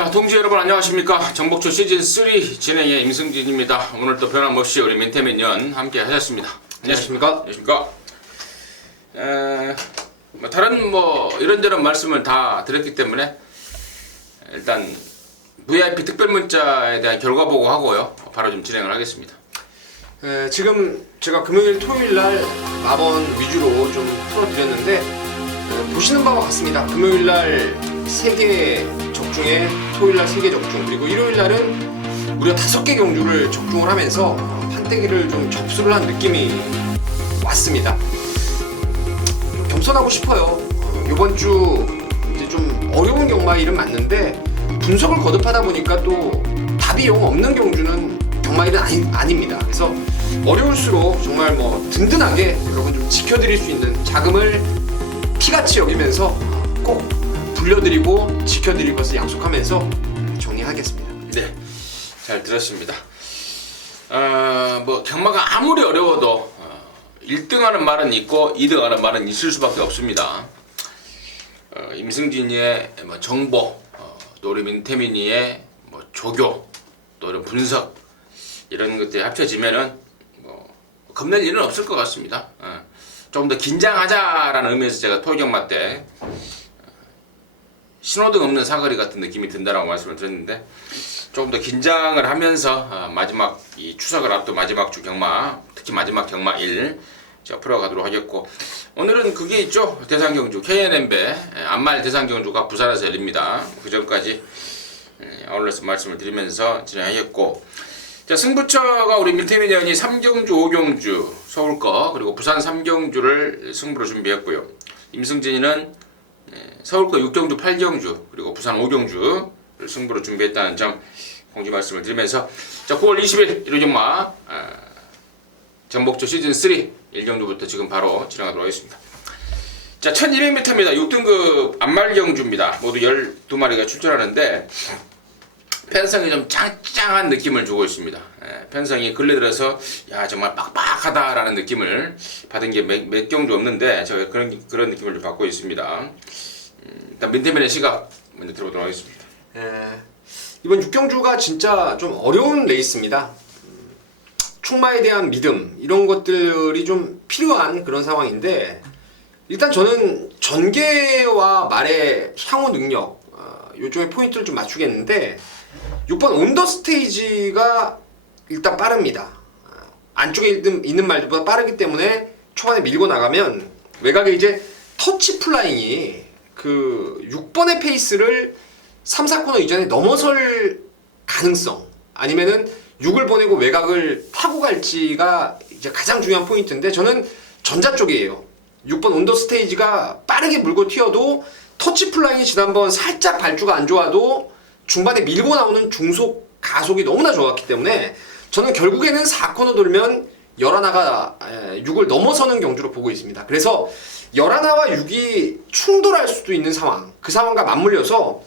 자, 동지 여러분 안녕하십니까. 정복초 시즌3 진행의 임승진입니다. 오늘 또 변함없이 우리 민태민연 함께 하셨습니다. 안녕하십니까. 안녕하십니까. 다른 이런저런 말씀을 다 드렸기 때문에 일단 VIP 특별 문자에 대한 결과 보고하고요. 바로 좀 진행을 하겠습니다. 지금 제가 금요일 토요일 날 마번 위주로 좀 풀어드렸는데 보시는 바와 같습니다. 금요일 날 3개 적중에 토요일 날 3개 적중, 그리고 일요일 날은 무려 5개 경주를 적중을 하면서 판때기를 좀 접수를 한 느낌이 왔습니다. 좀 겸손하고 싶어요. 이번 주 이제 좀 어려운 경마일은 맞는데 분석을 거듭하다 보니까 또 답이 영 없는 경주는 경마일은 아닙니다. 그래서 어려울수록 정말 든든하게 여러분 좀 지켜드릴 수 있는 자금을 피같이 여기면서 꼭 불려드리고 지켜드릴 것을 약속하면서 정리하겠습니다. 네, 잘 들었습니다. 경마가 아무리 어려워도 1등하는 말은 있고 2등하는 말은 있을 수밖에 없습니다. 임승진이의 정보, 또 우리 민태민이의 조교, 또 이런 분석, 이런 것들이 합쳐지면은 겁낼 일은 없을 것 같습니다. 조금 더 긴장하자라는 의미에서 제가 토요경마 때 신호등 없는 사거리 같은 느낌이 든다라고 말씀을 드렸는데, 조금 더 긴장을 하면서 마지막 이 추석을 앞둔 마지막 주 경마, 특히 마지막 경마일 제가 풀어가도록 하겠고, 오늘은 그게 있죠. 대상경주 KNM배 안말 대상경주가 부산에서 열립니다. 그 전까지 아울러서 말씀을 드리면서 진행하겠고, 자, 승부처가 우리 민태민 의원이 3경주, 5경주 서울 거, 그리고 부산 3경주를 승부로 준비했고요. 임승진이는 서울 거 6경주, 8경주, 그리고 부산 5경주를 승부로 준비했다는 점 공지 말씀을 드리면서, 자, 9월 20일 일요경마 정복조 시즌3 1경주부터 지금 바로 진행하도록 하겠습니다. 자, 1200m입니다. 6등급 안말경주입니다. 모두 12마리가 출전하는데 편성이 좀 짱짱한 느낌을 주고 있습니다. 편성이 근래 들어서 정말 빡빡하다라는 느낌을 받은 게 몇 경주 없는데 제가 그런 느낌을 좀 받고 있습니다. 일단 민태민의 시각 먼저 들어보도록 하겠습니다. 이번 6경주가 진짜 좀 어려운 레이스입니다. 충마에 대한 믿음, 이런 것들이 좀 필요한 그런 상황인데, 일단 저는 전개와 말의 향후 능력, 요즘에 포인트를 좀 맞추겠는데, 6번 온더스테이지가 일단 빠릅니다. 안쪽에 있는 말들보다 빠르기 때문에 초반에 밀고 나가면 외곽에 이제 터치 플라잉이 그 6번의 페이스를 3, 4코너 이전에 넘어설 가능성, 아니면은 6을 보내고 외곽을 타고 갈지가 이제 가장 중요한 포인트인데, 저는 전자 쪽이에요. 6번 온더스테이지가 빠르게 물고 튀어도 터치 플라잉이 지난번 살짝 발주가 안 좋아도 중반에 밀고 나오는 중속 가속이 너무나 좋았기 때문에 저는 결국에는 4코너 돌면 11하가 6을 넘어서는 경주로 보고 있습니다. 그래서 11하와 6이 충돌할 수도 있는 상황, 그 상황과 맞물려서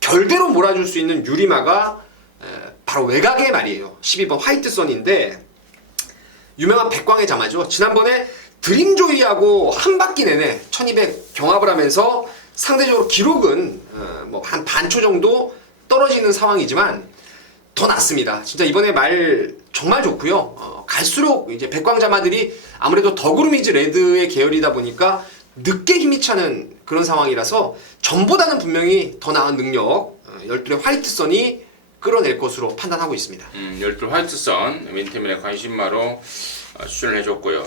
결대로 몰아줄 수 있는 유리마가 바로 외곽의 말이에요. 12번 화이트선인데 유명한 백광의 자마죠. 지난번에 드림조이하고 한 바퀴 내내 1200 경합을 하면서 상대적으로 기록은 한 반초 정도 떨어지는 상황이지만 더 낫습니다. 진짜 이번에 말 정말 좋고요. 갈수록 이제 백광자마들이 아무래도 더그루미즈 레드의 계열이다 보니까 늦게 힘이 차는 그런 상황이라서 전보다는 분명히 더 나은 능력, 12의 화이트선이 끌어낼 것으로 판단하고 있습니다. 12 화이트선 민태민의 관심마로 추천을 해줬고요.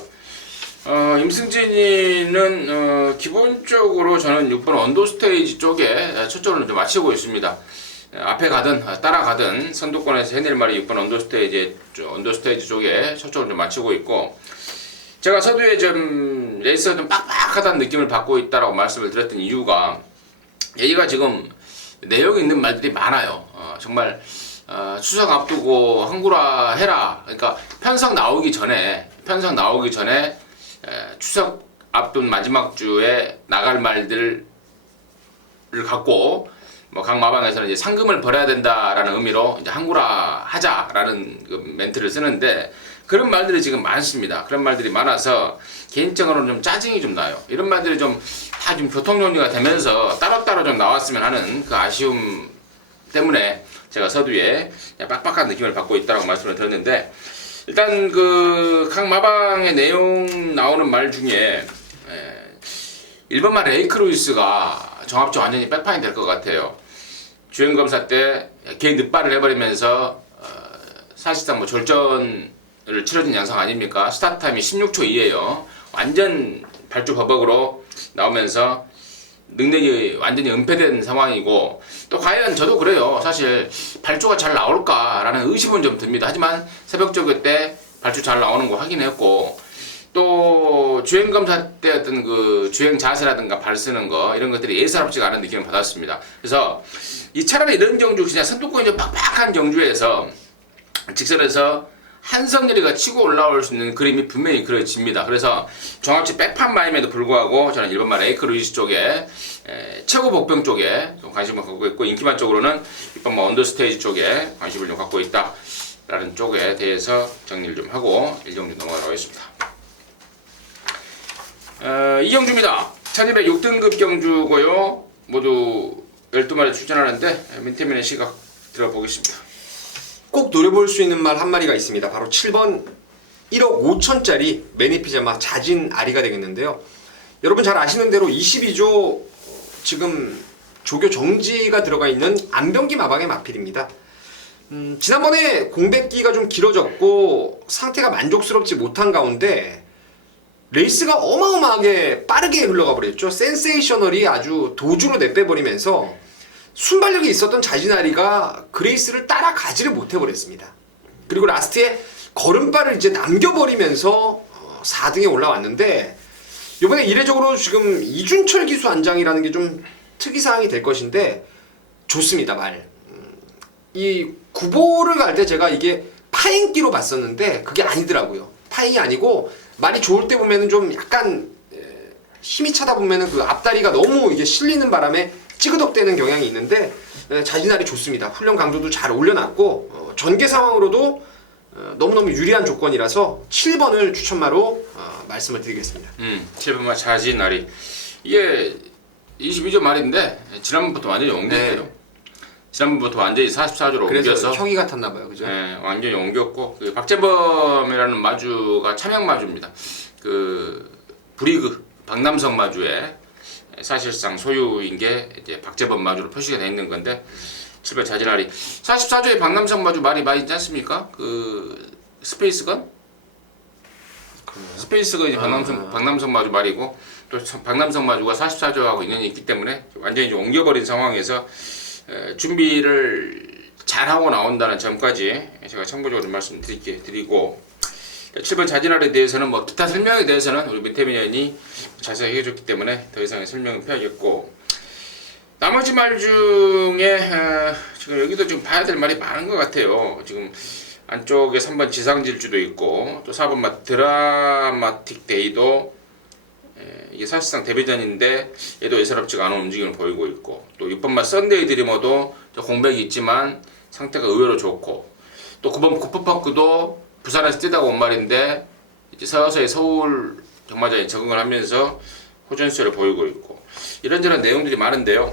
임승진이는 기본적으로 저는 6번 언더스테이지 쪽에 초점을 좀 맞추고 있습니다. 앞에 가든 따라가든 선두권에서 해낼 말이 6번 언더스테이지 쪽에 초점을 좀 맞추고 있고, 제가 서두에 좀 레이스가 좀 빡빡하다는 느낌을 받고 있다라고 말씀을 드렸던 이유가, 얘가 지금 내용 있는 말들이 많아요. 정말 추석 앞두고 항구라 해라. 그러니까 편성 나오기 전에 추석 앞둔 마지막 주에 나갈 말들을 갖고 각 마방에서는 이제 상금을 벌어야 된다라는 의미로 이제 항구라 하자라는 그 멘트를 쓰는데, 그런 말들이 지금 많습니다. 그런 말들이 많아서 개인적으로는 좀 짜증이 좀 나요. 이런 말들이 좀 다 좀 교통 정리가 되면서 따로따로 좀 나왔으면 하는 그 아쉬움 때문에 제가 서두에 빡빡한 느낌을 받고 있다고 말씀을 드렸는데, 일단 그 각 마방의 내용 나오는 말 중에 1번만 레이크 루이스가 정합적 완전히 백판이 될 것 같아요. 주행검사 때 개인 늑발을 해버리면서 사실상 뭐 절전을 치러진 양상 아닙니까? 스타트 타임이 16초 2예요. 완전 발주 버벅으로 나오면서 능력이 완전히 은폐된 상황이고, 또 과연 저도 그래요. 사실 발주가 잘 나올까라는 의심은 좀 듭니다. 하지만 새벽저그 때 발주 잘 나오는 거 확인했고, 또 주행검사 때 어떤 그 주행 자세라든가 발 쓰는 거 이런 것들이 예사롭지가 않은 느낌을 받았습니다. 그래서 이 차라리 이런 경주, 그냥 선두권이 좀 빡빡한 경주에서 직선에서 한성열이가 치고 올라올 수 있는 그림이 분명히 그려집니다. 그래서 정합치 백판마임에도 불구하고 저는 1번마 레이크 루이스 쪽에 최고 복병 쪽에 좀 관심을 갖고 있고, 인기만 쪽으로는 2번마 언더스테이지 쪽에 관심을 좀 갖고 있다라는 쪽에 대해서 정리를 좀 하고 1경주 넘어가도록 하겠습니다. 이 경주입니다. 1206등급 경주고요. 모두 12마리 출전하는데 민태민의 시각 들어보겠습니다. 꼭 노려볼 수 있는 말 한 마리가 있습니다. 바로 7번 1억 5천짜리 매니피자마 자진 아리가 되겠는데요. 여러분 잘 아시는 대로 22조 지금 조교 정지가 들어가 있는 안병기 마방의 마필입니다. 지난번에 공백기가 좀 길어졌고 상태가 만족스럽지 못한 가운데 레이스가 어마어마하게 빠르게 흘러가 버렸죠. 센세이셔널이 아주 도주로 내빼버리면서 순발력이 있었던 자진아리가 그레이스를 따라가지를 못해버렸습니다. 그리고 라스트에 걸음발을 이제 남겨버리면서 4등에 올라왔는데, 이번에 이례적으로 지금 이준철 기수 안장이라는 게 좀 특이사항이 될 것인데 좋습니다. 말. 이 구보를 갈 때 제가 이게 파행기로 봤었는데 그게 아니더라고요. 파행이 아니고 말이 좋을 때 보면은 좀 약간 힘이 차다 보면은 그 앞다리가 너무 이게 실리는 바람에 찌그덕대는 경향이 있는데 자진아리 좋습니다. 훈련 강도도 잘 올려놨고 전개 상황으로도 너무너무 유리한 조건이라서 7번을 추천마로 말씀을 드리겠습니다. 7번마 자진아리, 이게 22조 말인데 지난번부터 완전히 옮겼어요. 네. 지난번부터 완전히 44조로 그래서 옮겨서 형이 같았나봐요, 그죠? 네, 완전히 옮겼고, 그 박재범이라는 마주가 참양 마주입니다. 그 브리그 박남성 마주에 사실상 소유인 게 이제 박재범 마주로 표시가 되어 있는 건데, 7번 자진아리 44조의 박남성 마주 말이 많이 있지 않습니까? 그 스페이스건? 스페이스건이 박남성 마주 말이고, 또 박남성 마주가 44조하고 인연이 있기 때문에 완전히 좀 옮겨버린 상황에서 준비를 잘하고 나온다는 점까지 제가 참고적으로 말씀드리고, 7번 자진아리에 대해서는 뭐 기타 설명에 대해서는 우리 민태민 의원이 자세히 해줬기 때문에 더 이상의 설명은 피하겠고, 나머지 말 중에 지금 여기도 좀 봐야 될 말이 많은 것 같아요. 지금 안쪽에 3번 지상질주도 있고, 또 4번 드라마틱 데이도 이게 사실상 데뷔전인데 얘도 예사롭지가 않은 움직임을 보이고 있고, 또 6번 썬데이 드리머도 공백이 있지만 상태가 의외로 좋고, 또 9번 쿠퍼펑크도 부산에서 뛰다가 온 말인데 이제 서서히 서울 경마장에 적응을 하면서 호전세를 보이고 있고, 이런저런 내용들이 많은데요.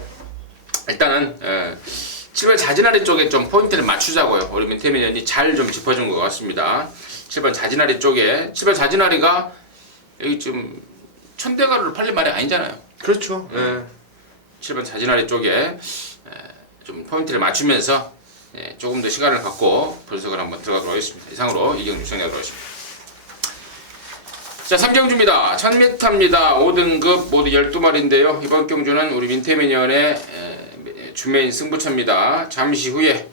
일단은 7번 자진아리 쪽에 좀 포인트를 맞추자고요. 우리 민태민 의원이 잘 좀 짚어준 것 같습니다. 7번 자진아리 쪽에, 7번 자진아리가 여기 좀 천대가루를 팔린 말이 아니잖아요. 그렇죠. 7번 자진아리 쪽에 좀 포인트를 맞추면서 조금 더 시간을 갖고 분석을 한번 들어가도록 하겠습니다. 이상으로 이경주 정리하도록 하겠습니다. 자, 3경주입니다. 1000m입니다. 5등급 모두 12마리인데요. 이번 경주는 우리 민태민 의원의 주메인 승부처입니다. 잠시 후에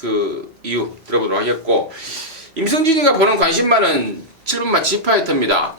그 이유 들어보도록 하겠고, 임성진이가 보는 관심만은 7번마 지파이터입니다.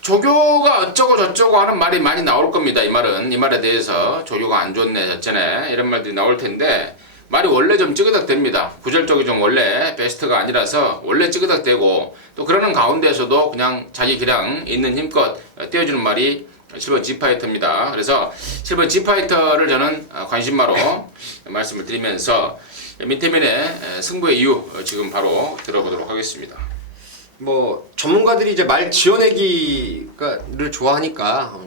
조교가 어쩌고 저쩌고 하는 말이 많이 나올 겁니다. 이 말에 대해서 조교가 안 좋네 저쩌네 이런 말들이 나올 텐데, 말이 원래 좀 찌그덕됩니다. 구절적이 좀 원래 베스트가 아니라서 원래 찌그덕대고, 또 그러는 가운데에서도 그냥 자기 기량 있는 힘껏 떼어주는 말이 7번 지파이터입니다. 그래서 7번 지파이터를 저는 관심마로 말씀을 드리면서 민태민의 승부의 이유 지금 바로 들어보도록 하겠습니다. 뭐 전문가들이 이제 말 지어내기를 좋아하니까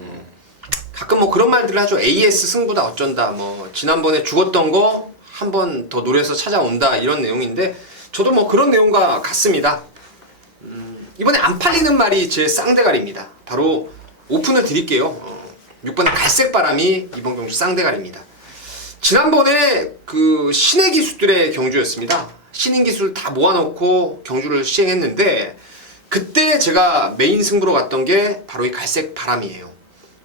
가끔 뭐 그런 말들을 하죠. AS 승부다 어쩐다. 뭐 지난번에 죽었던 거 한 번 더 노려서 찾아온다 이런 내용인데 저도 뭐 그런 내용과 같습니다. 이번에 안 팔리는 말이 제 쌍대가리입니다. 바로 오픈을 드릴게요. 6번 갈색 바람이 이번 경주 쌍대가리입니다. 지난번에 그 신의 기수들의 경주였습니다. 신인 기술 다 모아놓고 경주를 시행했는데 그때 제가 메인 승부로 갔던 게 바로 이 갈색 바람이에요.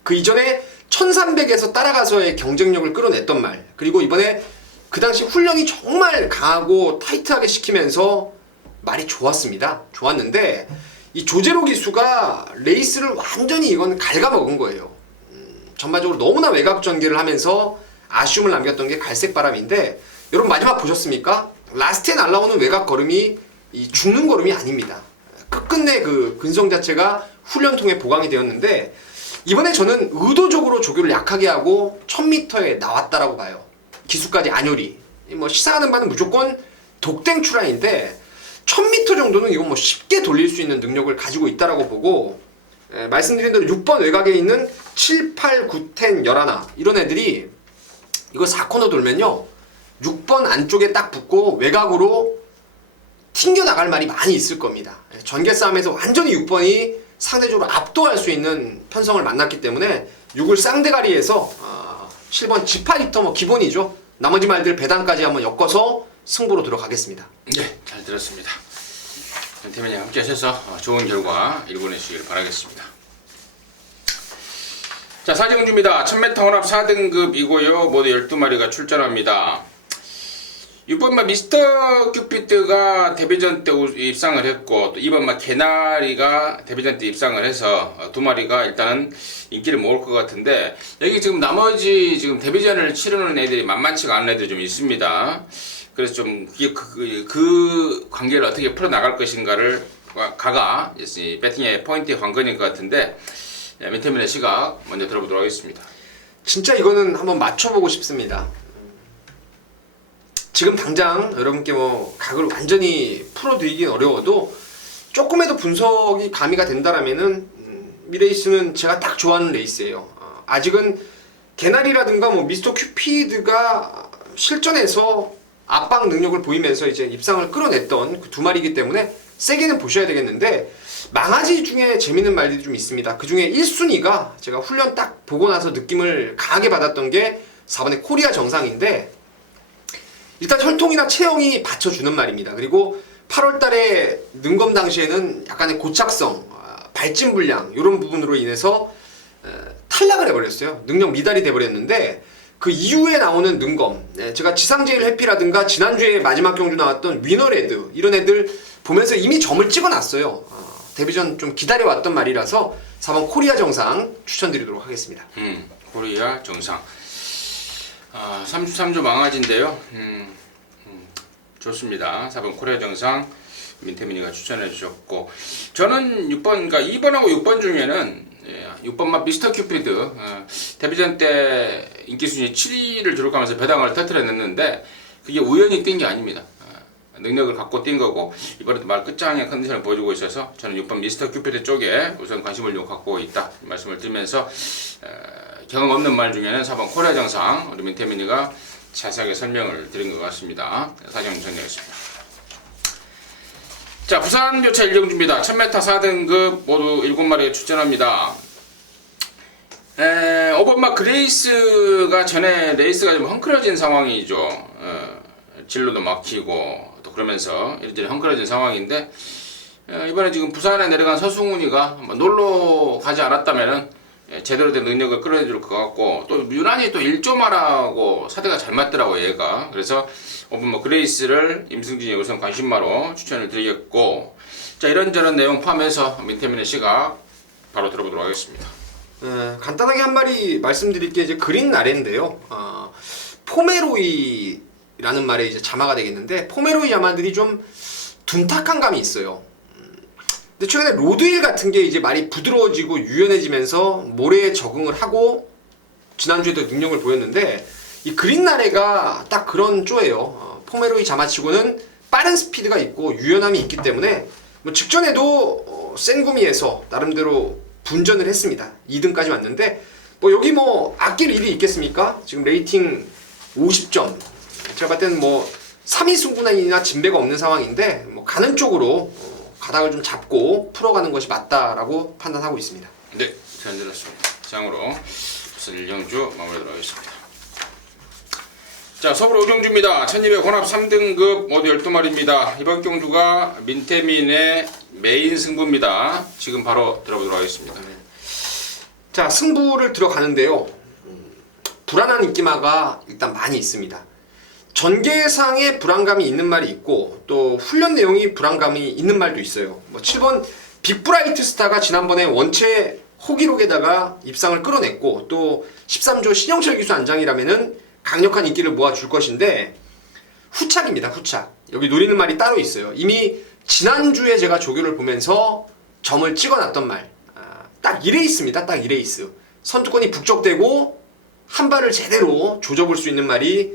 그 이전에 1300에서 따라가서의 경쟁력을 끌어냈던 말, 그리고 이번에 그 당시 훈련이 정말 강하고 타이트하게 시키면서 말이 좋았습니다. 좋았는데 이 조제로 기수가 레이스를 완전히 이건 갉아먹은 거예요. 전반적으로 너무나 외곽 전개를 하면서 아쉬움을 남겼던 게 갈색 바람인데 여러분 마지막 보셨습니까? 라스트에 날라오는 외곽 걸음이 이 죽는 걸음이 아닙니다. 끝끝내 그 근성 자체가 훈련 통해 보강이 되었는데 이번에 저는 의도적으로 조교를 약하게 하고 1000m에 나왔다라고 봐요. 기수까지 안요리. 뭐 시사하는 바는 무조건 독땡 출하인데 1000m 정도는 이건 뭐 쉽게 돌릴 수 있는 능력을 가지고 있다라고 보고 말씀드린 대로 6번 외곽에 있는 7, 8, 9, 10, 11 이런 애들이 이거 4코너 돌면요 6번 안쪽에 딱 붙고 외곽으로 튕겨 나갈 말이 많이 있을 겁니다. 전개 싸움에서 완전히 6번이 상대적으로 압도할 수 있는 편성을 만났기 때문에 6을 쌍대가리에서 7번 G8히터 뭐 기본이죠. 나머지 말들 배당까지 한번 엮어서 승부로 들어가겠습니다. 네, 잘 들었습니다. 전태민이 함께 하셔서 좋은 결과 일궈내시길 바라겠습니다. 자, 사정주입니다. 1000m 혼합 4등급이고요. 모두 12마리가 출전합니다. 6번마 미스터 큐피드가 데뷔전 때 입상을 했고 또 2번마 개나리가 데뷔전 때 입상을 해서 두 마리가 일단은 인기를 모을 것 같은데 여기 지금 나머지 지금 데뷔전을 치르는 애들이 만만치가 않은 애들이 좀 있습니다. 그래서 좀 그 관계를 어떻게 풀어나갈 것인가를 가가 배팅의 포인트의 관건일 것 같은데 민태민의 시각 먼저 들어보도록 하겠습니다. 진짜 이거는 한번 맞춰보고 싶습니다. 지금 당장 여러분께 뭐 각을 완전히 풀어드리긴 어려워도 조금이라도 분석이 가미가 된다라면은 이 레이스는 제가 딱 좋아하는 레이스예요. 아직은 개나리라든가 뭐 미스터 큐피드가 실전에서 압박 능력을 보이면서 이제 입상을 끌어냈던 그 두 마리이기 때문에 세게는 보셔야 되겠는데 망아지 중에 재밌는 말들이 좀 있습니다. 그 중에 1순위가 제가 훈련 딱 보고 나서 느낌을 강하게 받았던 게 4번의 코리아 정상인데 일단 혈통이나 체형이 받쳐주는 말입니다. 그리고 8월달에 능검 당시에는 약간의 고착성, 발진 불량 이런 부분으로 인해서 탈락을 해버렸어요. 능력 미달이 돼버렸는데 그 이후에 나오는 능검, 제가 지상제일 해피라든가 지난주에 마지막 경주 나왔던 위너레드 이런 애들 보면서 이미 점을 찍어놨어요. 데뷔전 좀 기다려왔던 말이라서 4번 코리아 정상 추천드리도록 하겠습니다. 코리아 정상 33조 망아지인데요. 좋습니다. 4번 코리아 정상 민태민이가 추천해 주셨고 저는 6번, 그러니까 2번하고 6번 중에는 6번만 미스터 큐피드 데뷔전 때 인기순위 7위를 기록하면서 배당을 터뜨려냈는데 그게 우연히 뛴 게 아닙니다. 능력을 갖고 뛴 거고 이번에도 말 끝장의 컨디션을 보여주고 있어서 저는 6번 미스터 큐피드 쪽에 우선 관심을 좀 갖고 있다 말씀을 드리면서 경험 없는 말 중에는 4번 코리아 정상 우리 민태민이가 자세하게 설명을 드린 것 같습니다. 사정 정리하겠습니다. 자, 부산 교차 일정주입니다. 1000m 4등급 모두 7마리에 출전합니다. 5번마 그레이스가 전에 레이스가 좀 헝클어진 상황이죠. 진로도 막히고 또 그러면서 이렇게 헝클어진 상황인데 이번에 지금 부산에 내려간 서승훈이가 놀러 가지 않았다면은 제대로 된 능력을 끌어내줄 것 같고 또 유난히 또 1조마라고 사대가 잘 맞더라고 얘가. 그래서 5번 그레이스를 임승진이 우선 관심마로 추천을 드리겠고 자 이런저런 내용 포함해서 민태민의 시각 바로 들어보도록 하겠습니다. 간단하게 한 마디 말씀드릴 게 이제 그린 나래인데요. 포메로이라는 말의 이제 자마가 되겠는데 포메로이 자마들이 좀 둔탁한 감이 있어요. 근데 최근에 로드힐 같은 게 이제 많이 부드러워지고 유연해지면서 모래에 적응을 하고 지난주에도 능력을 보였는데 이 그린 나래가 딱 그런 쪼예요. 포메로이 자마치고는 빠른 스피드가 있고 유연함이 있기 때문에 뭐 직전에도 센구미에서 나름대로 분전을 했습니다. 2등까지 왔는데 뭐 여기 뭐 아낄 일이 있겠습니까? 지금 레이팅 50점 제가 봤을 때는 뭐 3위 승부나 진배가 없는 상황인데 뭐 가는 쪽으로 가닥을 좀 잡고 풀어가는 것이 맞다라고 판단하고 있습니다. 네, 잘 들었습니다. 장으로 부산 일경주 마무리하도록 하겠습니다. 자, 서울 오경주입니다. 1200 혼합 3등급 모두 12마리입니다. 이번 경주가 민태민의 메인 승부입니다. 지금 바로 들어보도록 하겠습니다. 자, 승부를 들어가는데요. 불안한 인기마가 일단 많이 있습니다. 전개상의 불안감이 있는 말이 있고 또 훈련 내용이 불안감이 있는 말도 있어요. 뭐 7번 빅브라이트 스타가 지난번에 원체 호기록에다가 입상을 끌어냈고 또 13조 신영철 기수 안장이라면은 강력한 인기를 모아줄 것인데 후착입니다. 후착. 여기 노리는 말이 따로 있어요. 이미 지난주에 제가 조교를 보면서 점을 찍어놨던 말. 딱 2레이스입니다. 딱 2레이스. 선두권이 북적대고 한 발을 제대로 조져볼 수 있는 말이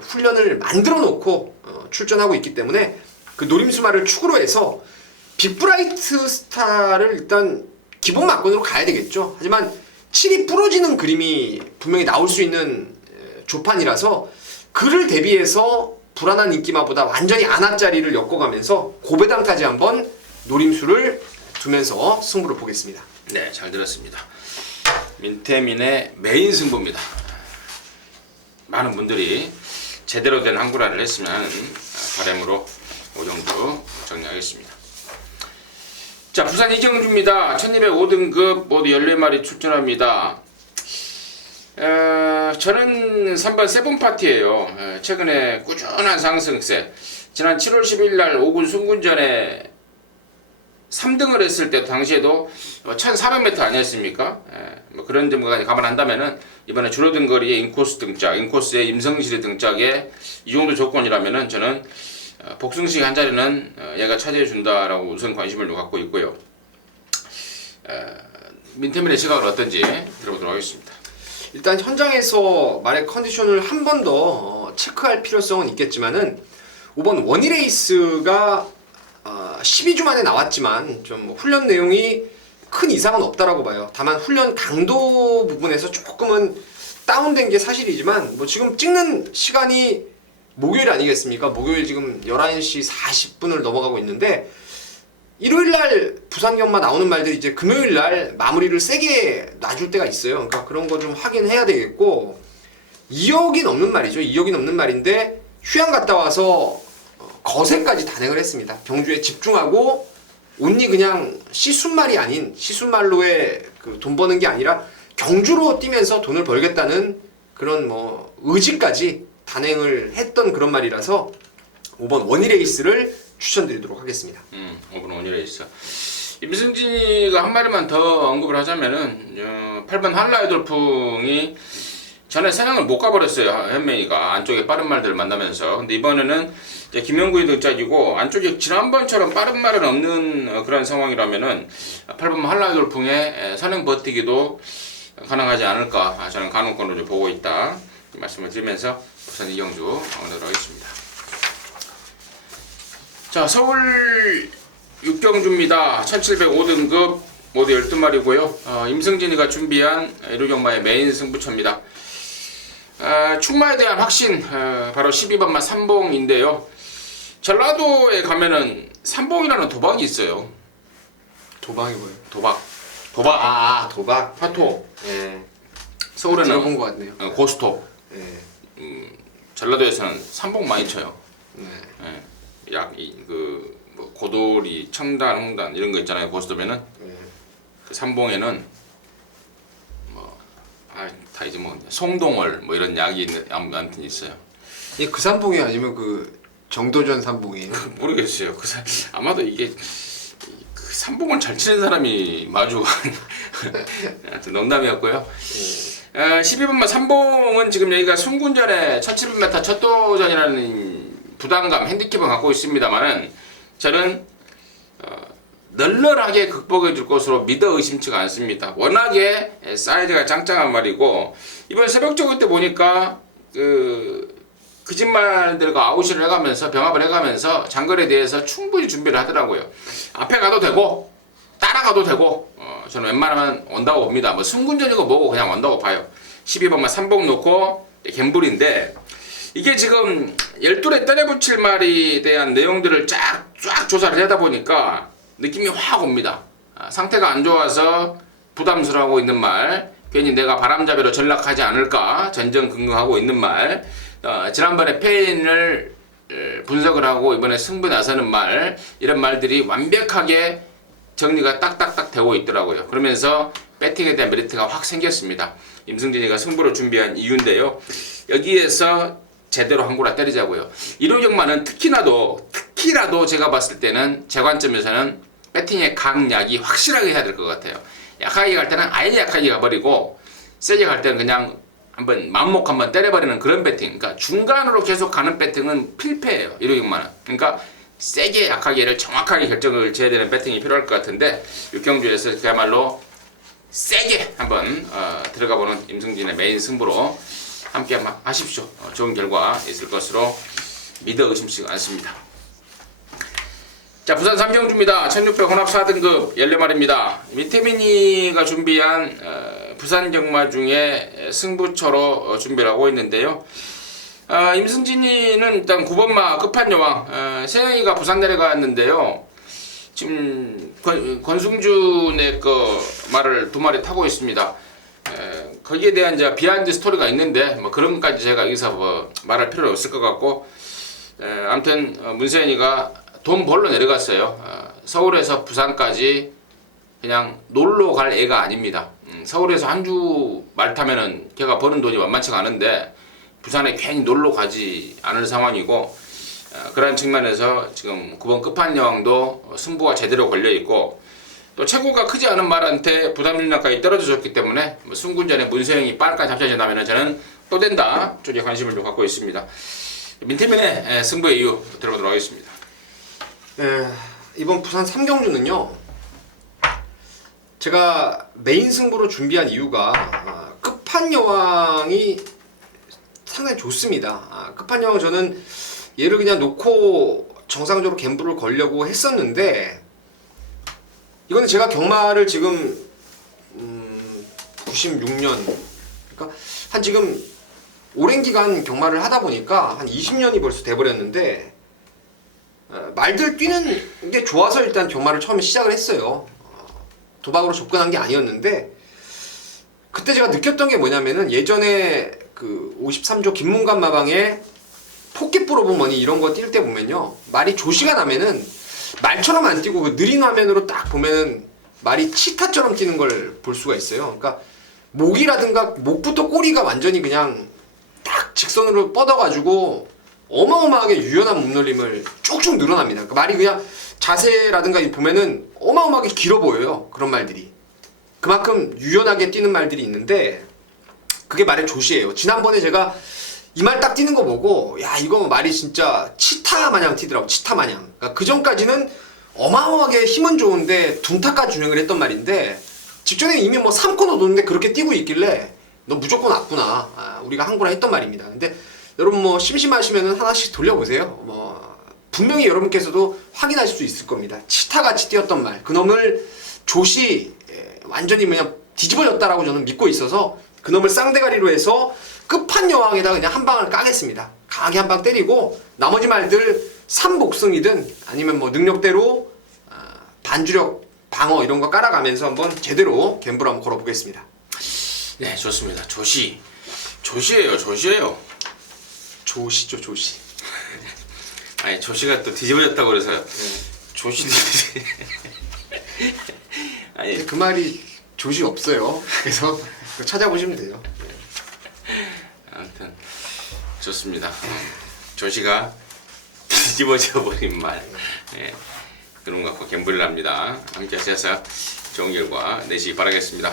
훈련을 만들어 놓고 출전하고 있기 때문에 그 노림수말을 축으로 해서 빅브라이트 스타를 일단 기본 막건으로 가야 되겠죠. 하지만 7이 부러지는 그림이 분명히 나올 수 있는 조판이라서 그를 대비해서 불안한 인기마보다 완전히 안압자리를 엮어가면서 고배당까지 한번 노림수를 두면서 승부를 보겠습니다. 네, 잘 들었습니다. 민태민의 메인 승부입니다. 많은 분들이 제대로 된 한구라를 했으면 바람으로 오정도 정리하겠습니다. 자, 부산 이경주입니다. 1205등급 모두 14마리 출전합니다. 저는 3번 세븐파티예요. 최근에 꾸준한 상승세. 지난 7월 10일 날 5군 순군전에 3등을 했을 때 당시에도 1400m 아니었습니까? 뭐 그런 점까지 감안한다면은 이번에 줄어든 거리에 인코스 등짝, 인코스에 임성실이 등짝에 이 정도 조건이라면은 저는 복승식 한 자리는 얘가 차지해 준다라고 우선 관심을 갖고 있고요. 민태민의 시각은 어떤지 들어보도록 하겠습니다. 일단 현장에서 말의 컨디션을 한 번 더 체크할 필요성은 있겠지만은 5번 원희레이스가 12주 만에 나왔지만 좀 훈련 내용이 큰 이상은 없다라고 봐요. 다만 훈련 강도 부분에서 조금은 다운된 게 사실이지만 뭐 지금 찍는 시간이 목요일 아니겠습니까? 목요일 지금 11시 40분을 넘어가고 있는데 일요일 날 부산 경마 나오는 말들이 이제 금요일 날 마무리를 세게 놔줄 때가 있어요. 그러니까 그런 거 좀 확인해야 되겠고 2억이 넘는 말이죠. 2억이 넘는 말인데 휴양 갔다 와서 거세까지 단행을 했습니다. 경주에 집중하고 온리 그냥 시순말이 아닌 시순말로의 그 돈 버는 게 아니라 경주로 뛰면서 돈을 벌겠다는 그런 뭐 의지까지 단행을 했던 그런 말이라서 5번 원희레이스를 추천드리도록 하겠습니다. 5번 원희레이스. 임승진이가 한 마리만 더 언급을 하자면은 8번 한라의 돌풍이 전에 사냥을 못 가버렸어요. 현명이가 안쪽에 빠른 말들을 만나면서. 근데 이번에는 김영구의 등짝이고 안쪽에 지난번처럼 빠른 말은 없는 그런 상황이라면은 8번 한라의 돌풍에 선행 버티기도 가능하지 않을까 저는 가능성으로 보고 있다 말씀을 드리면서 부산 이경주 마무리하도록 하겠습니다. 자, 서울 육경주입니다. 1705등급 모두 12마리고요. 임승진이가 준비한 1루 경마의 메인 승부처입니다. 충마에 대한 확신 바로 12번마 삼봉인데요. 전라도에 가면은 삼봉이라는 도박이 있어요. 도박이 뭐예요? 도박. 도박. 화토. 예. 서울에는 들어본 것 같네요. 고스톱. 예. 전라도에서는 삼봉 많이 쳐요. 네. 뭐 고돌이, 청단, 홍단 이런 거 있잖아요. 고스톱에는 그 삼봉에는 다 잊어먹었네. 송동월 뭐 이런 약이 아무튼 있어요. 이게 그 삼봉이 아니면 그 정도전 삼봉이에요? 모르겠어요. 아마도 이게 그 삼봉을 잘 치는 사람이 마주 하여튼 농담이었고요. 12번마 삼봉은 지금 여기가 순군전에 1700m 첫 도전이라는 부담감, 핸디캡을 갖고 있습니다만은 저는 널널하게 극복해 줄 것으로 믿어 의심치가 않습니다. 워낙에 사이즈가 짱짱한 말이고 이번 새벽저그 때 보니까 거짓말들과 아웃을 해가면서 병합을 해가면서 장거리에 대해서 충분히 준비를 하더라고요. 앞에 가도 되고 따라가도 되고 저는 웬만하면 온다고 봅니다. 뭐 승군전이고 뭐고 그냥 온다고 봐요. 12번만 3봉 놓고 갬블인데 이게 지금 12에 때려붙일 말에 대한 내용들을 쫙 조사를 하다 보니까 느낌이 확 옵니다. 상태가 안 좋아서 부담스러워하고 있는 말, 괜히 내가 바람잡이로 전락하지 않을까 전전긍긍하고 있는 말, 지난번에 패인을 분석을 하고 이번에 승부 나서는 말, 이런 말들이 완벽하게 정리가 딱딱딱 되고 있더라고요. 그러면서 배팅에 대한 메리트가 확 생겼습니다. 임승진이가 승부를 준비한 이유인데요. 여기에서 제대로 한 고라 때리자고요. 1호 경마는 특히라도 제가 봤을 때는 제 관점에서는 배팅의 강약이 확실하게 해야 될 것 같아요. 약하게 갈 때는 아예 약하게 가버리고 세게 갈 때는 그냥 한번 맘목 한번 때려버리는 그런 배팅. 그러니까 중간으로 계속 가는 배팅은 필패예요. 1호 경마는. 그러니까 세게 약하게를 정확하게 결정을 지어야 되는 배팅이 필요할 것 같은데 육경주에서 그야말로 세게 한번 들어가보는 임승진의 메인 승부로 함께 하십시오. 좋은 결과 있을 것으로 믿어 의심치 않습니다. 자, 부산 삼경주입니다. 1600 혼합 4등급 14마리입니다. 민태민이가 준비한 부산 경마 중에 승부처로 준비를 하고 있는데요. 임승진이는 일단 9번마 끝판여왕 세영이가 부산 내려갔는데요. 지금 권승준의 그 말을 2마리 타고 있습니다. 거기에 대한 이제 비하인드 스토리가 있는데 뭐 그런 것까지 제가 여기서 뭐 말할 필요는 없을 것 같고, 아무튼 문세현이가 돈 벌러 내려갔어요. 서울에서 부산까지 그냥 놀러 갈 애가 아닙니다. 서울에서 한 주 말 타면은 걔가 버는 돈이 만만치가 않은데 부산에 괜히 놀러 가지 않을 상황이고, 그런 측면에서 지금 9번 끝판여왕도 승부가 제대로 걸려있고, 또 체구가 크지 않은 말한테 부담률까지 떨어져줬기 때문에 승군전에 문세영이 빨까지 합쳐진다면 저는 또 된다 쪽에 관심을 좀 갖고 있습니다. 민태민의 승부의 이유 들어보도록 하겠습니다. 이번 부산 삼경주는요, 제가 메인 승부로 준비한 이유가 끝판여왕이 상당히 좋습니다. 끝판여왕 저는 얘를 그냥 놓고 정상적으로 갬블을 걸려고 했었는데, 이거는 제가 경마를 지금 96년, 그러니까 한 지금 오랜 기간 경마를 하다 보니까 한 20년이 벌써 돼버렸는데, 말들 뛰는 게 좋아서 일단 경마를 처음에 시작을 했어요. 도박으로 접근한 게 아니었는데, 그때 제가 느꼈던 게 뭐냐면은 예전에 그 53조 김문관 마방에 포켓 프로브머니 이런 거 뛸 때 보면요, 말이 조시가 나면은 말처럼 안 뛰고 그 느린 화면으로 딱 보면은 말이 치타처럼 뛰는 걸 볼 수가 있어요. 그러니까 목이라든가 목부터 꼬리가 완전히 그냥 딱 직선으로 뻗어가지고 어마어마하게 유연한 몸놀림을 쭉쭉 늘어납니다. 그러니까 말이 그냥 자세라든가 보면은 어마어마하게 길어 보여요. 그런 말들이. 그만큼 유연하게 뛰는 말들이 있는데 그게 말의 조시예요. 지난번에 제가 이 말 딱 뛰는 거 보고, 야, 이거 말이 진짜 치타 마냥 뛰더라고. 치타 마냥. 그러니까 그 전까지는 어마어마하게 힘은 좋은데 둔탁까지 주행을 했던 말인데, 직전에 이미 뭐 3코너 도는데 그렇게 뛰고 있길래 너 무조건 왔구나. 우리가 한구나 했던 말입니다. 근데 여러분 뭐 심심하시면은 하나씩 돌려보세요. 뭐 분명히 여러분께서도 확인하실 수 있을 겁니다. 치타같이 뛰었던 말. 그놈을 조시 완전히 그냥 뒤집어졌다라고 저는 믿고 있어서 그놈을 쌍대가리로 해서 끝판여왕에다 그냥 한 방을 까겠습니다. 강하게 한 방 때리고 나머지 말들 3복승이든 아니면 뭐 능력대로 반주력 방어 이런 거 깔아가면서 한번 제대로 갬블 한번 걸어보겠습니다. 네, 좋습니다. 조시예요. 조시죠, 조시. 아니, 조시가 또 뒤집어졌다고 그래서요. 조시. 아니, 그 말이 조시 없어요. 그래서 찾아보시면 돼요. 아무튼 좋습니다. 조시가 뒤집어져 버린 말, 그런 거 갖고 갬블을 합니다. 함께 하셔서 좋은 결과 내시기 바라겠습니다.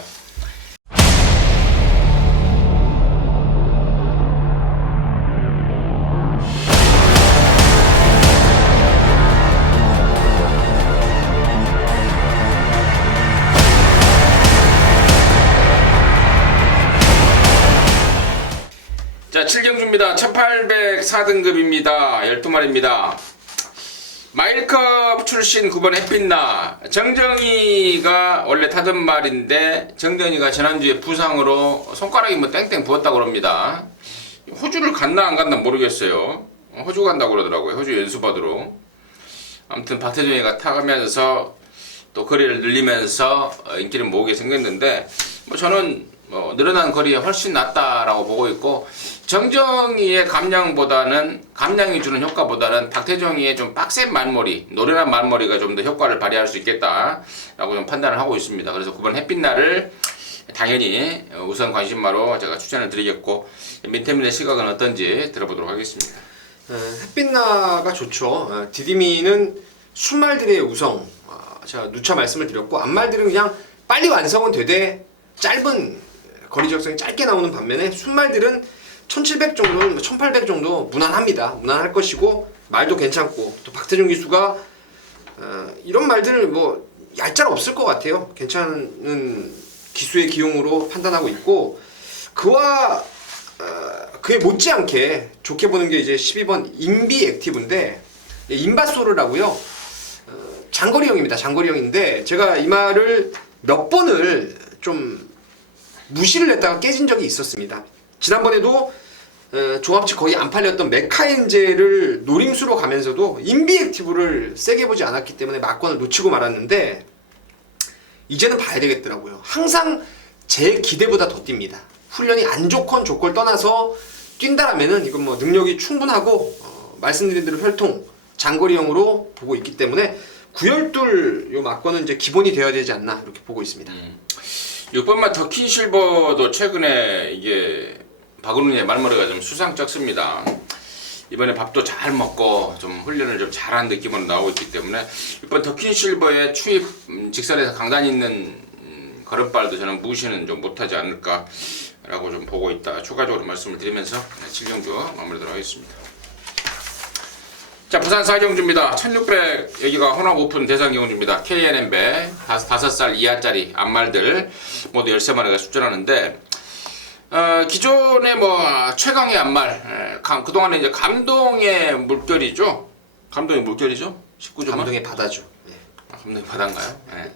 자, 7경주입니다. 1804등급입니다. 12마리입니다. 마일컵 출신 9번 햇빛나. 정정이가 원래 타던 말인데 정정이가 지난주에 부상으로 손가락이 뭐 땡땡 부었다고 합니다. 호주를 갔나 안 갔나 모르겠어요. 호주 간다고 그러더라고요. 호주 연수받으러. 아무튼 박태종이가 타가면서 또 거리를 늘리면서 인기를 모으게 생겼는데 뭐 저는 늘어난 거리에 훨씬 낫다라고 보고 있고 정정이의 감량이 주는 효과보다는 박태종이의 좀 빡센 말머리, 노련한 말머리가 좀 더 효과를 발휘할 수 있겠다라고 좀 판단을 하고 있습니다. 그래서 9번 햇빛날을 당연히 우선 관심마로 제가 추천을 드리겠고 민태민의 시각은 어떤지 들어보도록 하겠습니다. 햇빛나가 좋죠. 디디미는 순말들의 우성. 제가 누차 말씀을 드렸고 앞말들은 그냥 빨리 완성은 되되 짧은 거리 적성이 짧게 나오는 반면에 순말들은 1700 정도는 1800 정도 무난합니다. 무난할 것이고 말도 괜찮고 또 박태종 기수가 이런 말들을 뭐 얄짤 없을 것 같아요. 괜찮은 기수의 기용으로 판단하고 있고 그와 그에 못지않게 좋게 보는 게 이제 12번 인비 액티브인데 인바소르라고요. 장거리형입니다. 장거리형인데 제가 이 말을 몇 번을 좀 무시를 했다가 깨진 적이 있었습니다. 지난번에도 종합치 거의 안 팔렸던 메카엔젤을 노림수로 가면서도 인비 액티브를 세게 보지 않았기 때문에 막권을 놓치고 말았는데 이제는 봐야 되겠더라고요. 항상 제 기대보다 더 뜁니다. 훈련이 안 좋건 좋걸 떠나서 뛴다라면은 이건 뭐 능력이 충분하고 말씀드린 대로 혈통 장거리형으로 보고 있기 때문에 9열둘 요 막권은 이제 기본이 되어야 되지 않나 이렇게 보고 있습니다. 6번마 더킨 실버도 최근에 이게 박은훈의 말머리가 좀 수상쩍습니다. 이번에 밥도 잘 먹고 좀 훈련을 좀 잘한 느낌으로 나오고 있기 때문에 6번 더킨 실버의 추입 직선에서 강단 있는 걸음발도 저는 무시는 좀 못하지 않을까라고 좀 보고 있다. 추가적으로 말씀을 드리면서 7경주 마무리하도록 하겠습니다. 자, 부산 4경주입니다. 1600 여기가 혼합 오픈 대상 경주입니다. KNM배 5살 이하짜리 앞말들 모두 13마리가 출전하는데 기존의 뭐 최강의 앞말 그동안에 이제 감동의 물결이죠. 감동의 물결이죠. 19점. 감동의 바다죠. 네. 감동의 바다인가요? 네.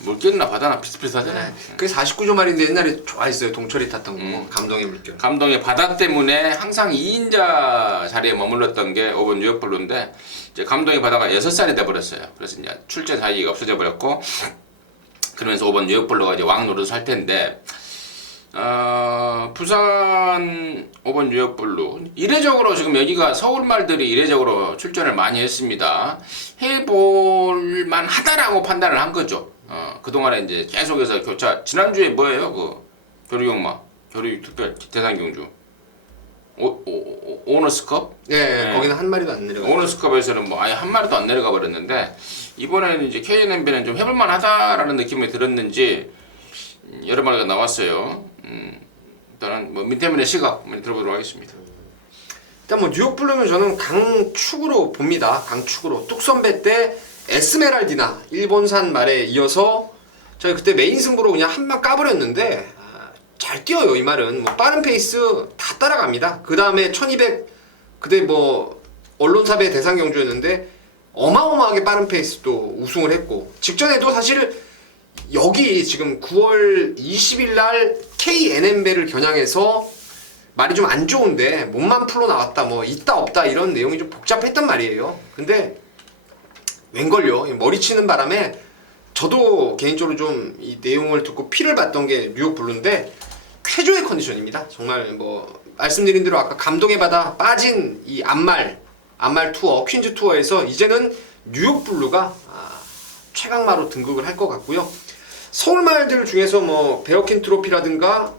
물결이나 바다나 비슷비슷하잖아요. 그게 49조 말인데 옛날에 좋아했어요. 동철이 탔던 거. 감동의 물결. 감동의 바다 때문에 항상 2인자 자리에 머물렀던 게 5번 뉴욕블루인데 이제 감동의 바다가 6살이 돼버렸어요. 그래서 이제 출전 사이가 없어져 버렸고 그러면서 5번 뉴욕블루가 이제 왕 노릇을 할 텐데 부산 5번 뉴욕블루 이례적으로 지금 여기가 서울말들이 이례적으로 출전을 많이 했습니다. 해볼만 하다라고 판단을 한 거죠. 그동안에 이제 계속해서 교차 지난주에 뭐예요? 그 교류경마 교류특별 대상경주 오너스컵? 네, 거기는 한 마리도 안 내려가. 오너스컵에서는 뭐 아예 한 마리도 안 내려가 버렸는데 이번에는 이제 KNMB는 좀 해볼만 하다라는 느낌이 들었는지 여러 마리가 나왔어요. 일단은 뭐 민태민의 시각 한번 들어보도록 하겠습니다. 일단 뭐 뉴욕블루는 저는 강축으로 봅니다. 강축으로 뚝선배 때 에스메랄디나 일본산 말에 이어서 저희 그때 메인 승부로 그냥 한 방 까버렸는데 잘 뛰어요. 이 말은 뭐 빠른 페이스 다 따라갑니다. 그 다음에 1200 그때 뭐 언론사배 대상 경주였는데 어마어마하게 빠른 페이스도 우승을 했고 직전에도 사실 여기 지금 9월 20일 날 KNM배를 겨냥해서 말이 좀 안 좋은데 몸만 풀로 나왔다 뭐 있다 없다 이런 내용이 좀 복잡했단 말이에요. 근데 웬걸요 머리 치는 바람에 저도 개인적으로 좀 이 내용을 듣고 피를 봤던 게 뉴욕 블루인데 쾌조의 컨디션입니다. 정말 뭐 말씀드린 대로 아까 감동의 바다 빠진 이 앞말 투어 퀸즈 투어에서 이제는 뉴욕 블루가 최강마로 등극을 할 것 같고요. 서울말들 중에서 뭐 베어킨 트로피라든가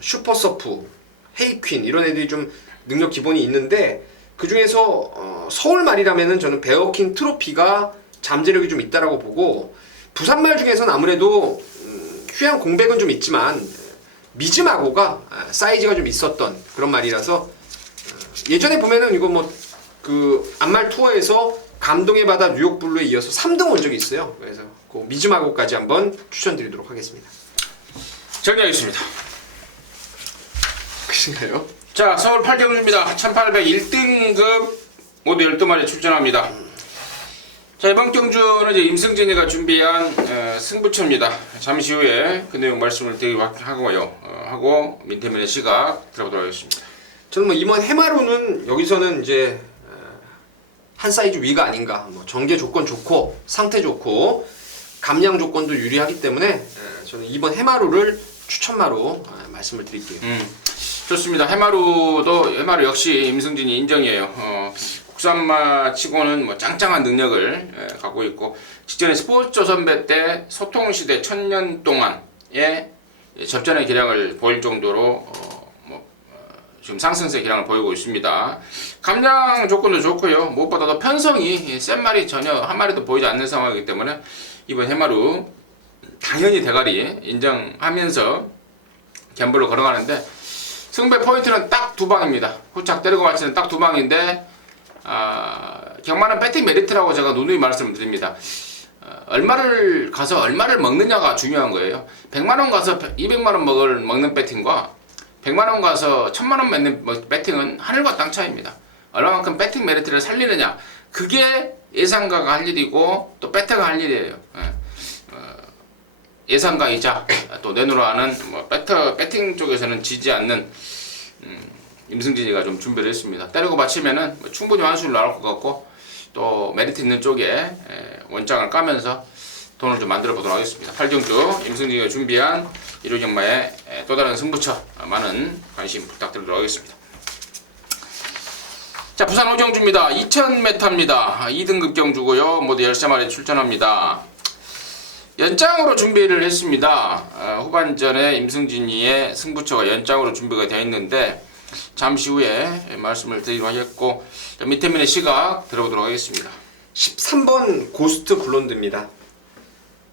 슈퍼서프, 헤이퀸 이런 애들이 좀 능력 기본이 있는데 그 중에서 서울말이라면은 저는 베어킨 트로피가 잠재력이 좀 있다라고 보고 부산말 중에서는 아무래도 휴양 공백은 좀 있지만 미즈마고가 사이즈가 좀 있었던 그런 말이라서 예전에 보면은 이거 뭐 그 앞말 투어에서 감동의 바다 뉴욕 블루에 이어서 3등 온 적이 있어요. 그래서 그 미즈마고까지 한번 추천드리도록 하겠습니다. 정리하겠습니다. 그신가요? 자, 서울 8경주입니다. 1801등급 모두 12마리 출전합니다. 자, 이번 경주는 이제 임승진이가 준비한 승부처입니다. 잠시 후에 그 내용 말씀을 드리고 하고요. 하고 민태민의 시각 들어보도록 하겠습니다. 저는 뭐 이번 해마루는 여기서는 이제 한 사이즈 위가 아닌가. 뭐 전개 조건 좋고 상태 좋고 감량 조건도 유리하기 때문에 저는 이번 해마루를 추천마로 말씀을 드릴게요. 좋습니다. 해마루 역시 임승진이 인정이에요. 국산마 치고는 뭐 짱짱한 능력을 갖고 있고 직전에 스포츠조선배 때 소통시대 1000년 동안의 접전의 기량을 보일 정도로 지금 상승세 기량을 보이고 있습니다. 감량 조건도 좋고요. 무엇보다도 편성이 센 말이 전혀 한 마리도 보이지 않는 상황이기 때문에 이번 해마루 당연히 대가리 인정하면서 갬블을 걸어가는데 승배 포인트는 딱 두 방입니다. 후착 때리고 맞히는 딱 두 방인데 경마는 배팅 메리트라고 제가 누누이 말씀을 드립니다. 얼마를 가서 얼마를 먹느냐가 중요한 거예요. 100만원 가서 200만원 먹는 배팅과 100만원 가서 1000만원 먹는 배팅은 하늘과 땅 차이입니다. 얼마만큼 배팅 메리트를 살리느냐, 그게 예상가가 할 일이고 또 배터가 할 일이에요. 예상가이자 또 내놓으라는 배팅 쪽에서는 지지 않는 임승진이가 좀 준비를 했습니다. 때리고 맞히면은 충분히 완수를 나올 것 같고 또 메리트 있는 쪽에 원장을 까면서 돈을 좀 만들어 보도록 하겠습니다. 8경주 임승진이가 준비한 일요경마의 또 다른 승부처 많은 관심 부탁드리도록 하겠습니다. 자, 부산 5경주입니다. 2000m입니다. 2등급 경주고요. 모두 13마리 출전합니다. 연장으로 준비를 했습니다. 후반전에 임승진이의 승부처가 연장으로 준비가 되어 있는데 잠시 후에 말씀을 드리도록 하겠고 밑에면의 시각 들어보도록 하겠습니다. 13번 고스트 블론드입니다.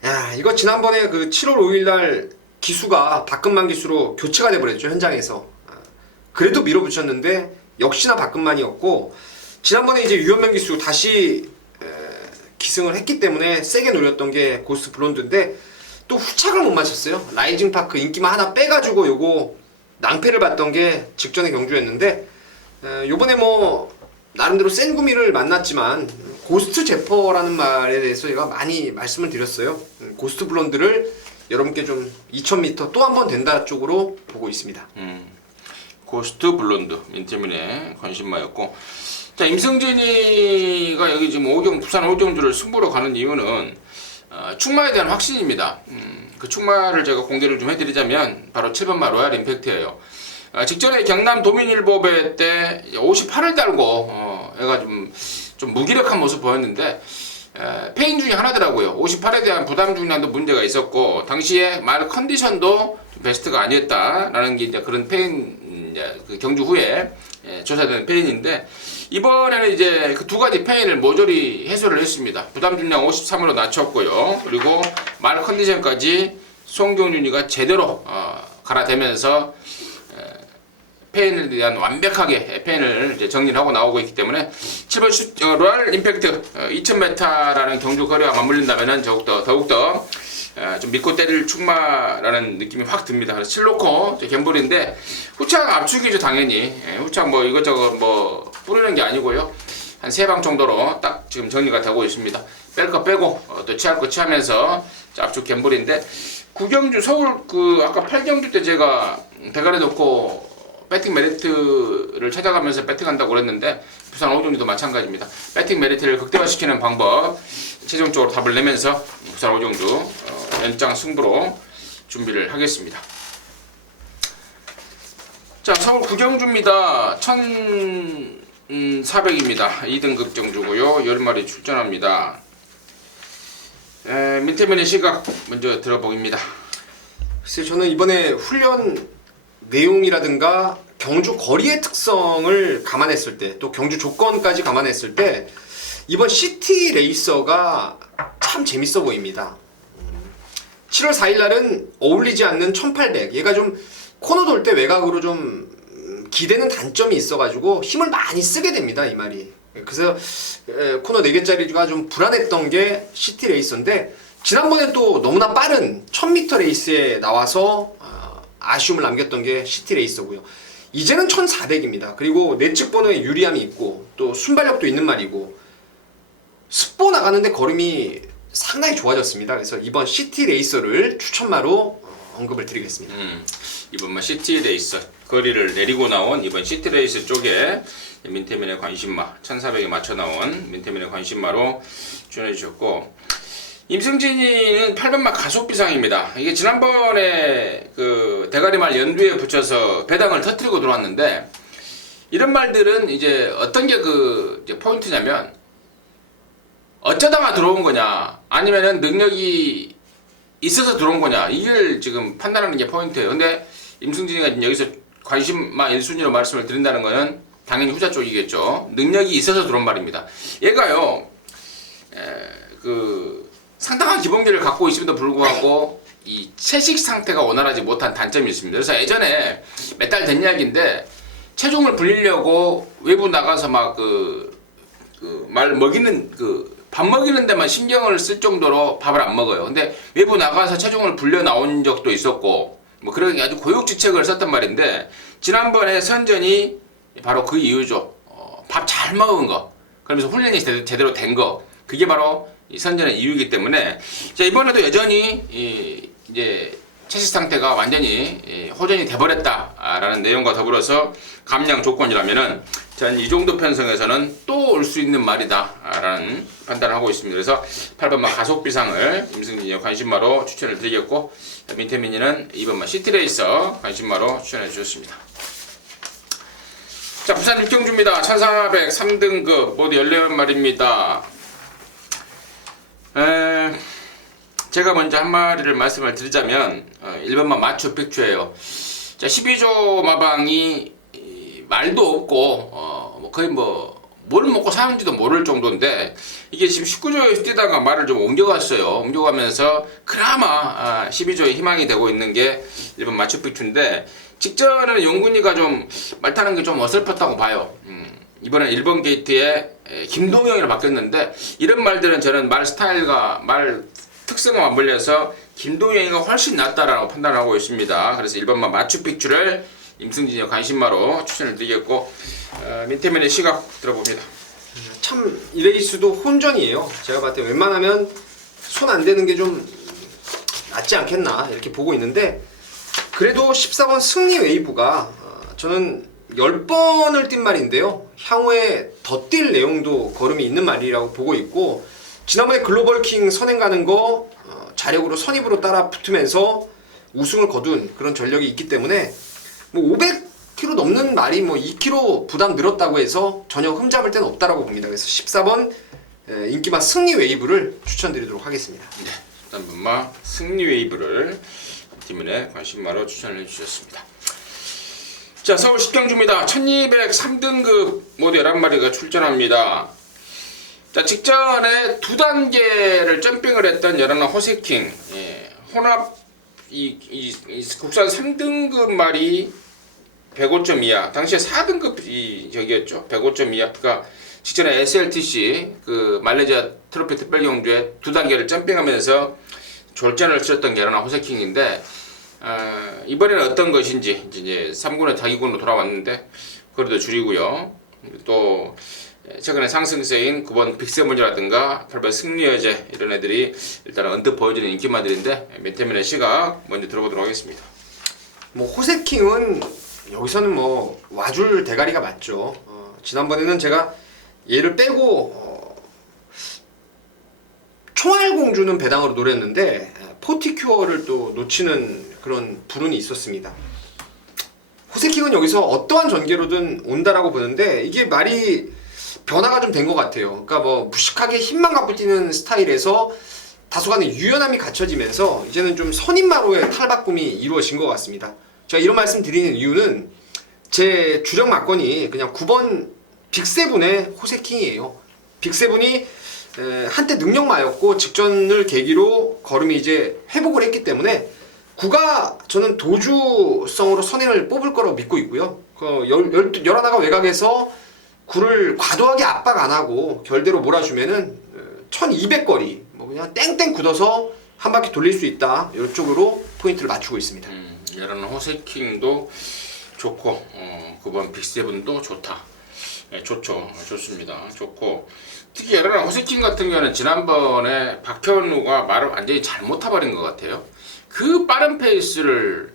야, 이거 지난번에 그 7월 5일날 기수가 박근만 기수로 교체가 돼버렸죠, 현장에서. 그래도 밀어붙였는데 역시나 박근만이었고 지난번에 이제 유현명 기수 다시 기승을 했기 때문에 세게 노렸던 게 고스트 블론드인데 또 후착을 못 맞췄어요. 라이징 파크 인기만 하나 빼가지고 요거 낭패를 봤던 게 직전의 경주였는데 요번에 뭐 나름대로 센 구미를 만났지만 고스트 제퍼라는 말에 대해서 제가 많이 말씀을 드렸어요. 고스트 블론드를 여러분께 좀 2000m 또 한 번 된다 쪽으로 보고 있습니다. 고스트 블론드 민태민의 관심마였고, 자, 임승진이가 여기 지금 부산 5경주를 승부로 가는 이유는 축마에 대한 확신입니다. 그 축마를 제가 공개를 좀 해드리자면 바로 7번마 로얄 임팩트예요. 직전에 경남 도민일보배 때 58을 달고 애가 좀 무기력한 모습 보였는데 페인 중에 하나더라고요. 58에 대한 부담 중량도 문제가 있었고 당시에 말 컨디션도 베스트가 아니었다라는 게 이제 그런 페인 그 경주 후에 조사된 페인인데 이번에는 이제 그 두 가지 페인을 모조리 해소를 했습니다. 부담 중량 53으로 낮췄고요. 그리고 말 컨디션까지 송경윤이가 제대로 갈아대면서 페인에 대한 완벽하게 페인을 이제 정리를 하고 나오고 있기 때문에 7번 로얄 임팩트 2000m라는 경주 거리와 맞물린다면은 더욱더 좀 믿고 때릴 축마라는 느낌이 확 듭니다. 그래서 7놓고 갬블인데 후착 압축이죠, 당연히. 후착 뭐 이것저것 뭐 뿌리는 게 아니고요. 한 3방 정도로 딱 지금 정리가 되고 있습니다. 뺄 거 빼고 또 취할 거 취하면서 압축 갬블인데 9경주 서울 그 아까 8경주 때 제가 대가리 놓고 배팅 메리트를 찾아가면서 배팅한다고 그랬는데 부산 5경주도 마찬가지입니다. 배팅 메리트를 극대화시키는 방법 최종적으로 답을 내면서 부산 5경주 연장 승부로 준비를 하겠습니다. 자, 서울 9경주입니다. 1400입니다. 2등급 경주고요. 10마리 출전합니다. 민태면의 시각 먼저 들어보입니다. 글쎄요, 저는 이번에 훈련 내용이라든가 경주 거리의 특성을 감안했을 때 또 경주 조건까지 감안했을 때 이번 시티 레이서가 참 재밌어 보입니다. 7월 4일 날은 어울리지 않는 1800, 얘가 좀 코너 돌 때 외곽으로 좀 기대는 단점이 있어가지고 힘을 많이 쓰게 됩니다, 이 말이. 그래서 코너 4개짜리가 좀 불안했던 게 시티 레이서인데 지난번에 또 너무나 빠른 1000m 레이스에 나와서 아쉬움을 남겼던 게 시티 레이서고요. 이제는 1400입니다. 그리고 내측 번호에 유리함이 있고 또 순발력도 있는 말이고 습보 나가는데 걸음이 상당히 좋아졌습니다. 그래서 이번 시티 레이서를 추천마로 언급을 드리겠습니다. 이번 시티레이스 거리를 내리고 나온 이번 시티레이스 쪽에 민태민의 관심마 1400에 맞춰 나온 민태민의 관심마로 출연해 주셨고, 임승진이는 8번마 가속비상입니다. 이게 지난번에 그 대가리말 연두에 붙여서 배당을 터뜨리고 들어왔는데, 이런 말들은 이제 어떤 게 그 포인트냐면, 어쩌다가 들어온 거냐 아니면은 능력이 있어서 들어온 거냐, 이걸 지금 판단하는 게 포인트예요. 근데 임승진이가 여기서 관심마 1순위로 말씀을 드린다는 거는 당연히 후자 쪽이겠죠. 능력이 있어서 들어온 말입니다. 얘가요 그 상당한 기본기를 갖고 있음에도 불구하고 이 채식 상태가 원활하지 못한 단점이 있습니다. 그래서 예전에 몇 달 된 이야기인데, 체중을 불리려고 외부 나가서 막 말 먹이는 밥 먹이는 데만 신경을 쓸 정도로 밥을 안 먹어요. 근데 외부 나가서 체중을 불려 나온 적도 있었고, 뭐 그런 아주 고육지책을 썼단 말인데, 지난번에 선전이 바로 그 이유죠. 밥 잘 먹은 거, 그러면서 훈련이 제대로 된 거, 그게 바로 이 선전의 이유이기 때문에, 자, 이번에도 여전히 이제 체식 상태가 완전히 호전이 돼버렸다라는 내용과 더불어서 감량 조건이라면은 전 이 정도 편성에서는 또 올 수 있는 말이다라는 판단을 하고 있습니다. 그래서 8번마 가속비상을 임승진이의 관심마로 추천을 드리겠고, 민태민이는 2번마 시티레이서 관심마로 추천해 주셨습니다. 자, 부산 육경주입니다. 1400 3등급 모두 14마리입니다. 제가 먼저 한 마리를 말씀을 드리자면 1번마 마추픽추예요. 자, 12조 마방이 말도 없고 뭐 거의 뭘 먹고 사는지도 모를 정도인데, 이게 지금 19조에서 뛰다가 말을 좀 옮겨갔어요. 옮겨가면서 그나마 12조에 희망이 되고 있는 게 1번 마추픽추인데, 직전에는 용군이가 좀 말 타는 게 좀 어설펐다고 봐요. 이번엔 1번 게이트에 김동영이로 바뀌었는데, 이런 말들은 저는 말 스타일과 말 특성과 맞물려서 김동영이가 훨씬 낫다라고 판단을 하고 있습니다. 그래서 1번마 마추픽추를 임승진의 관심마로 추천을 드리겠고, 민태민의 시각 들어봅니다. 참 이 레이스도 혼전이에요. 제가 봤을 때 웬만하면 손 안 대는 게 좀 낫지 않겠나 이렇게 보고 있는데, 그래도 14번 승리 웨이브가 저는 10번을 뛴 말인데요, 향후에 더 뛸 내용도 걸음이 있는 말이라고 보고 있고, 지난번에 글로벌킹 선행 가는 거 자력으로 선입으로 따라 붙으면서 우승을 거둔 그런 전력이 있기 때문에, 뭐 500km 넘는 말이 뭐 2km 부담 늘었다고 해서 전혀 흠잡을 데는 없다라고 봅니다. 그래서 14번 인기마 승리 웨이브를 추천드리도록 하겠습니다. 네, 13번마 승리 웨이브를 팀의 관심마로 추천을 해주셨습니다. 자, 서울 십경주입니다. 1200 3등급 모두 11마리가 출전합니다. 자, 직전에 2단계를 점핑을 했던 열하나 호세킹, 혼합 국산 3등급 말이 105점 이하, 당시에 4등급이 저기였죠. 105점 이하. 그러니까 직전에 SLTC 그 말레이시아 트로피 특별경주에 2단계를 점핑하면서 졸전을 치렀던 게 열하나 호세킹인데, 이번에는 어떤 것인지 이제 3군의 타기군으로 돌아왔는데 거리도 줄이고요. 또 최근에 상승세인 9번 빅세븐이라든가 8번 승리여제, 이런 애들이 일단은 언뜻 보여주는 인기마들인데, 민태민의 시각 먼저 들어보도록 하겠습니다. 뭐 호세킹은 여기서는 뭐 와줄 대가리가 맞죠. 지난번에는 제가 얘를 빼고 총알공주는 배당으로 노렸는데 포티큐어를 또 놓치는 그런 불운이 있었습니다. 호세킹은 여기서 어떠한 전개로든 온다라고 보는데, 이게 말이 변화가 좀 된 것 같아요. 그러니까 뭐 무식하게 힘만 갖고 뛰는 스타일에서 다소간의 유연함이 갖춰지면서 이제는 좀 선임마로의 탈바꿈이 이루어진 것 같습니다. 제가 이런 말씀 드리는 이유는 제 주력 막건이 그냥 9번 빅세븐의 호세킹이에요. 빅세븐이 한때 능력마였고 직전을 계기로 걸음이 이제 회복을 했기 때문에 9가 저는 도주성으로 선행을 뽑을 거라고 믿고 있고요. 11하가 외곽에서 9를 과도하게 압박 안 하고 결대로 몰아주면은 1200거리 뭐 그냥 땡땡 굳어서 한 바퀴 돌릴 수 있다, 이쪽으로 포인트를 맞추고 있습니다. 이런 호세킹도 좋고 9번 빅세븐도 좋다. 네, 좋습니다. 좋고, 특히 예라나 호세킹 같은 경우는 지난번에 박현우가 말을 완전히 잘못 타버린 것 같아요. 그 빠른 페이스를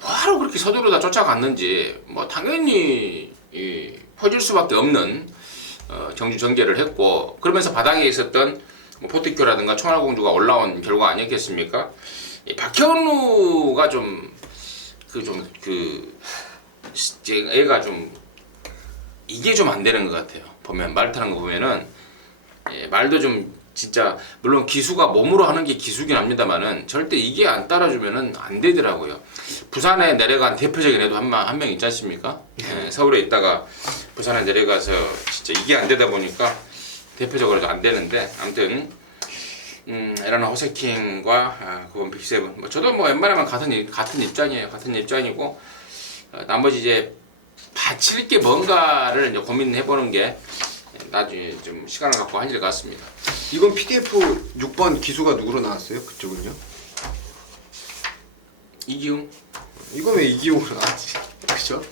뭐하러 그렇게 서두르다 쫓아갔는지 뭐 당연히 퍼질 수밖에 없는 경주 전개를 했고 그러면서 바닥에 있었던 뭐 포티큐라든가 청알공주가 올라온 결과 아니었겠습니까? 이 박현우가 얘가 좀 이게 좀 안 되는 것 같아요. 보면 말 타는 거 보면은 말도 좀 진짜 물론 기수가 몸으로 하는 게 기수긴 합니다만은 절대 이게 안 따라주면은 안 되더라고요. 부산에 내려간 대표적인 애도 한 명 있지 않습니까? 서울에 있다가 부산에 내려가서 진짜 이게 안 되다 보니까 대표적으로도 안 되는데 아무튼 에라나 호세킹과 그건 빅세븐 뭐 저도 뭐 웬만하면 같은 입장이에요. 같은 입장이고 나머지 이제 바칠 게 뭔가를 이제 고민해보는 게 나중에 좀 시간을 갖고 할 일 같습니다. 이건 PDF 6번 기수가 누구로 나왔어요? 그쪽은요? 이기웅? 이건 왜 이기용으로 나왔지? 그죠?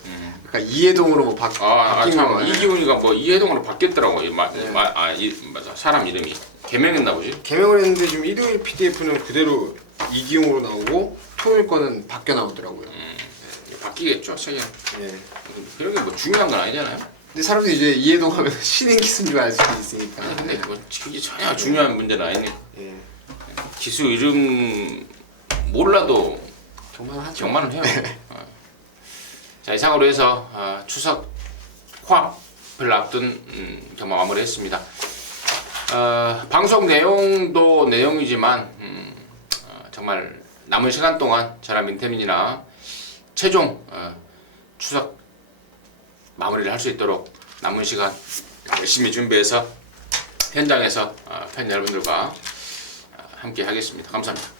그러니까 이해동으로 뭐 바뀐 참 거네. 이기훈이가 뭐 이해동으로 바뀌었더라고. 맞아. 사람 이름이 개명했나 보지. 개명을 했는데 지금 일요일 PDF는 그대로 이기용으로 나오고 토요일 거는 바뀌어 나오더라고요. 바뀌겠죠. 책임. 예. 그런 게 뭐 중요한 건 아니잖아요. 근데 사람들이 이제 이해동 하면 신인 기수인 줄 알 수도 있으니까. 근데 뭐 그게 전혀 중요한 문제는 아니니. 예. 기수 이름 몰라도 정말 경만은 해요. 자 이상으로 해서 추석 코앞을 앞둔 경마 마무리했습니다. 방송 내용도 내용이지만 정말 남은 시간 동안 저랑 민태민이나 최종 추석 마무리를 할 수 있도록 남은 시간 열심히 준비해서 현장에서 팬 여러분들과 함께 하겠습니다. 감사합니다.